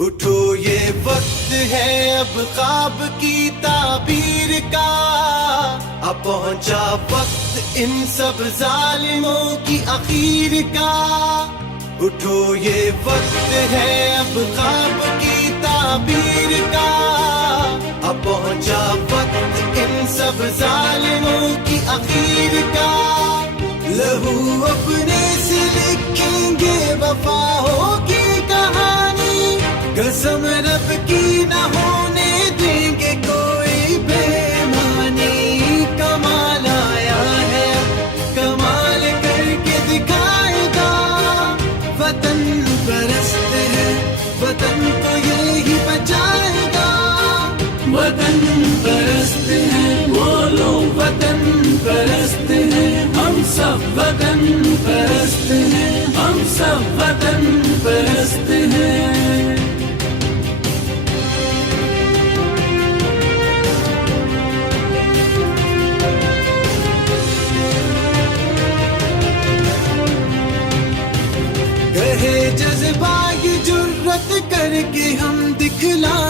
اٹھو یہ وقت ہے اب خواب کی تعبیر کا، اب پہنچا وقت ان سب ظالموں کی اخیر کا۔ اٹھو یہ وقت ہے اب خواب کی تعبیر کا، اب پہنچا وقت ان سب ظالموں کی اخیر کا۔ لہو اپنے سے لکھیں گے وفا ہوگی کہانی، قسم رب کی نہ ہونے دیں گے کوئی بے ایمانی۔ کمال آیا ہے کمال کر کے دکھائے گا، وطن پرست ہے وطن کو یہی بچائے گا۔ وطن پرست ہیں وہ لوگ، وطن پرست ہیں ہم سب، وطن پرست ہیں ہم سب، وطن پرست ہیں۔ کہے جذبہ یہ جرت کر کے ہم دکھلائیں